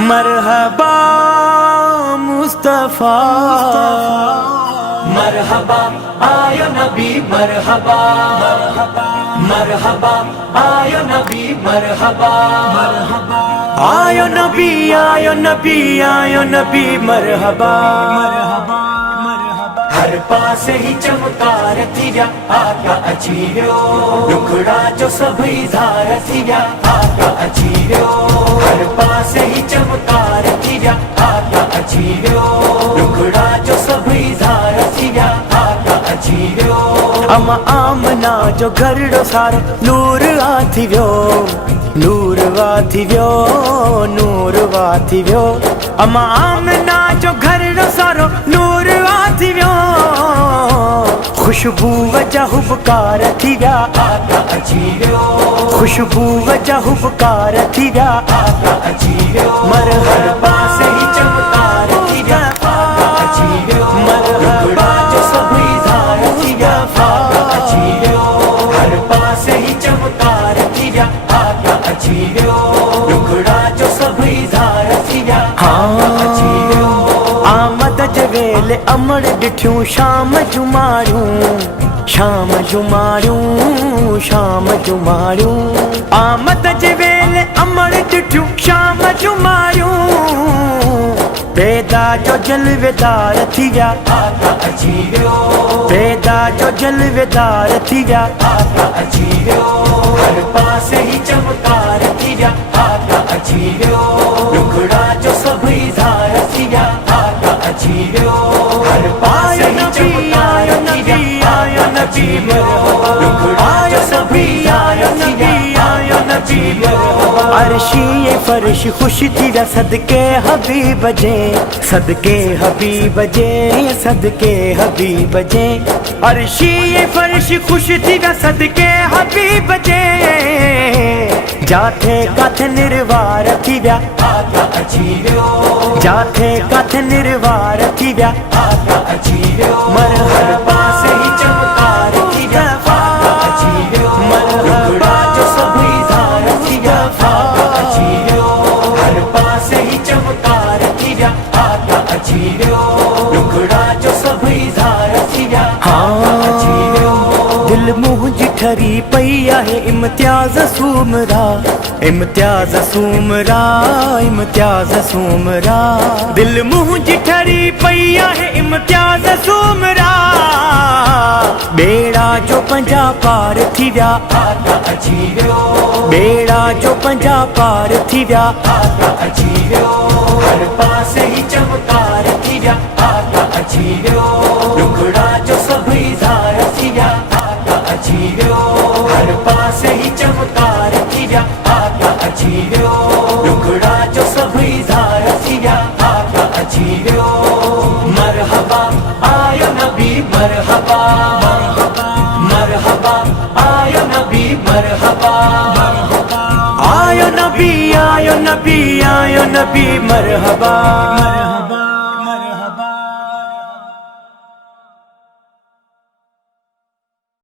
मरहबा मुस्तफा, मरहबा आयो नबी मरहबा, मरहबा आयो नबी मरहबा, आयो नबी आयो नबी आयो नबी मरहबा। हर पासे ही चमकार थिया आका अचीरियो, दुखड़ा जो सभी धार थिया आका अचीरियो। हर पासे ही चमकार थिया आका अचीरियो, दुखड़ा जो सभी धार थिया आका अचीरियो। अमा आमना जो घरड़ो सारो नूर आथी व्यो, नूर वाथी व्यो, नूर वाथी व्यो। अमा आमना जो घरड़ो सारो नूर वाथी व्यो, खुशबू वजह हुबकार थी व्या आका अचीरियो, खुशबू वजह हुबकार थी व्या आका अचीरियो। मरहबा से ही चमकार थिया आका अचीरियो, मरहबा जो सभी धार थिया आका अचीरियो। हर पासे ही चमकार थिया आका अचीरियो, दुखड़ा जो सभी धार थिया आका अचीरियो। आमद जवेल अमर डिठ्यूं शाम जुमारियूं, शाम जुमारियूं, शाम जुमारियूं। आमद जवेल अमर डिठ्यूं शाम जुमारियूं, पैदा जो जलवेदार थी व्या आका अचीरियो, पैदा जो जलवेदार थी व्या आका अचीरियो। हर पासे ही चमकार थिया आका अचीरियो, दुखड़ा जो सभी धार थिया आका अचीरियो। हर पासे ही चमकार थिया आयो नबी मरहबा, दुखड़ा जो सभी धार थिया आयो नबी मरहबा। अर्शी फर्श खुश थी व्या सदके हबीब जे, सदके हबीब जे, सदके हबीब जे। अर्शी फर्श खुश थी व्या सदके हबीब जे, जाथे कथ निर्वार थी व्या आका अचीरियो, जाथे कथ निर्वार थी व्या आका अचीरियो। मरहबा से ही चमकार थिया आका अचीरियो, मरहबा जो सभी धार थिया आका अचीरियो। हर पासे ही चमकार थिया आका अचीरियो, दुखड़ा जो सभी धार थिया आका अचीरियो। दिल मुंहिंजी ठरी पई आहे इम्तियाज़ सूमरा, इम्तियाज़ सूमरा, इम्तियाज़ सूमरा। दिल मुंहिंजी ठरी पई आहे इम्तियाज़ सूमरा, बेड़ा जो पंजा पार थी व्या आका अचीरियो, बेड़ा जो पंजा पार थी व्या आका अचीरियो। हर पासे ही चमकार थिया आका अचीरियो, दुखड़ा जो सभी धार थिया आका अचीरियो। हर पासे ही चमकार थिया आका अचीरियो, दुखड़ा जो सभी धार थिया आका अचीरियो। मरहबा आयो नबी मरहबा, मरहबा आयो नबी मरहबा, आयो नबी आयो नबी आयो नबी मरहबा।